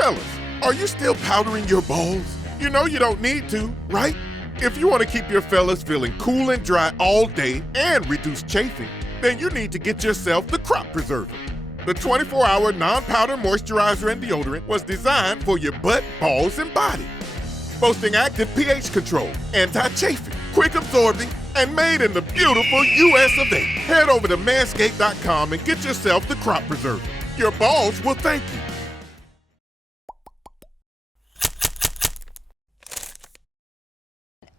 Fellas, are you still powdering your balls? You know you don't need to, right? If you want to keep your fellas feeling cool and dry all day and reduce chafing, then you need to get yourself the Crop Preserver. The 24-hour non-powder moisturizer and deodorant was designed for your butt, balls, and body. Boasting active pH control, anti-chafing, quick absorbing, and made in the beautiful US of A. Head over to manscaped.com and get yourself the Crop Preserver. Your balls will thank you.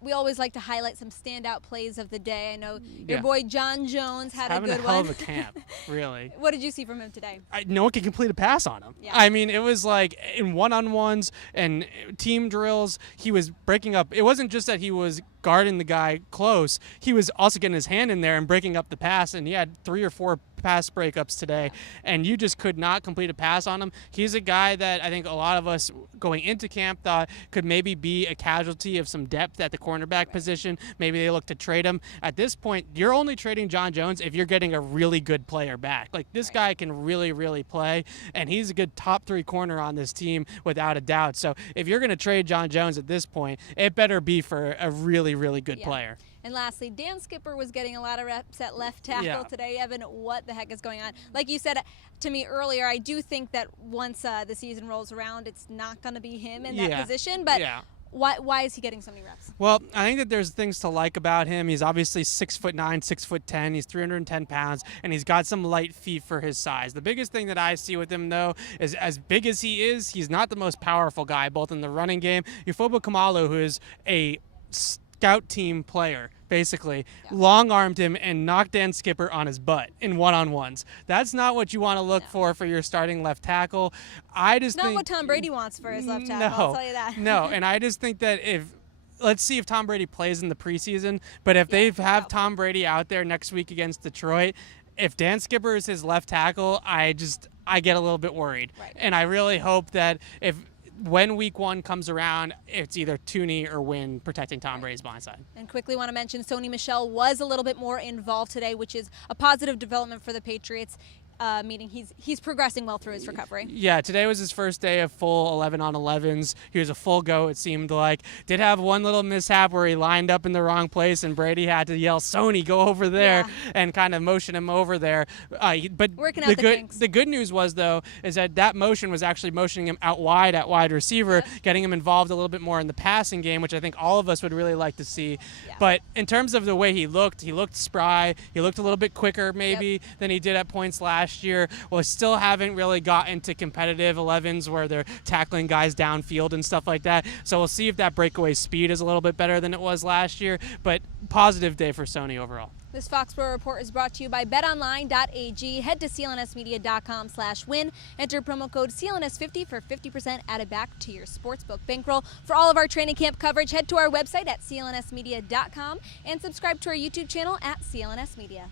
We always like to highlight some standout plays of the day. I know your boy John Jones had a good one. Having a hell of a camp, really. What did you see from him today? No one can complete a pass on him. Yeah. I mean, it was like in one-on-ones and team drills, he was breaking up. It wasn't just that he was guarding the guy close. He was also getting his hand in there and breaking up the pass, and he had 3 or 4 pass breakups today, and you just could not complete a pass on him. He's a guy that I think a lot of us going into camp thought could maybe be a casualty of some depth at the cornerback position. Maybe they look to trade him. At this point, you're only trading John Jones if you're getting a really good player back. Like, this guy can really, really play, and he's a good top 3 corner on this team without a doubt. So if you're going to trade John Jones at this point, it better be for a really, really good player. And lastly, Dan Skipper was getting a lot of reps at left tackle today. Evan, what the heck is going on? Like you said to me earlier, I do think that once the season rolls around, it's not going to be him in that position. But why is he getting so many reps? Well, I think that there's things to like about him. He's obviously 6'9", 6'10". He's 310 pounds, and he's got some light feet for his size. The biggest thing that I see with him, though, is as big as he is, he's not the most powerful guy, both in the running game. Ufoma Kamalu, who is a scout team player, basically, long-armed him and knocked Dan Skipper on his butt in one-on-ones. That's not what you want to look for your starting left tackle. I just not think, what Tom Brady wants for his left tackle, I'll tell you that. No, and I just think that let's see if Tom Brady plays in the preseason, but if they have Tom Brady out there next week against Detroit, if Dan Skipper is his left tackle, I get a little bit worried. Right. And I really hope that when week 1 comes around, it's either Tooney or Wynn protecting Tom Brady's blind side. And quickly want to mention Sony Michel was a little bit more involved today, which is a positive development for the Patriots, meaning he's progressing well through his recovery. Yeah, today was his first day of full 11-on-11s. He was a full go, it seemed like. Did have one little mishap where he lined up in the wrong place, and Brady had to yell, "Sony, go over there," and kind of motion him over there. But working out the good news was, though, is that motion was actually motioning him out wide at wide receiver, getting him involved a little bit more in the passing game, which I think all of us would really like to see. Yeah. But in terms of the way he looked spry. He looked a little bit quicker maybe than he did at points last year. Well, still haven't really got into competitive 11s where they're tackling guys downfield and stuff like that. So we'll see if that breakaway speed is a little bit better than it was last year. But positive day for Sony overall. This Foxborough Report is brought to you by betonline.ag. Head to clnsmedia.com/win. Enter promo code CLNS50 for 50% added back to your sportsbook bankroll. For all of our training camp coverage, head to our website at clnsmedia.com and subscribe to our YouTube channel at CLNS Media.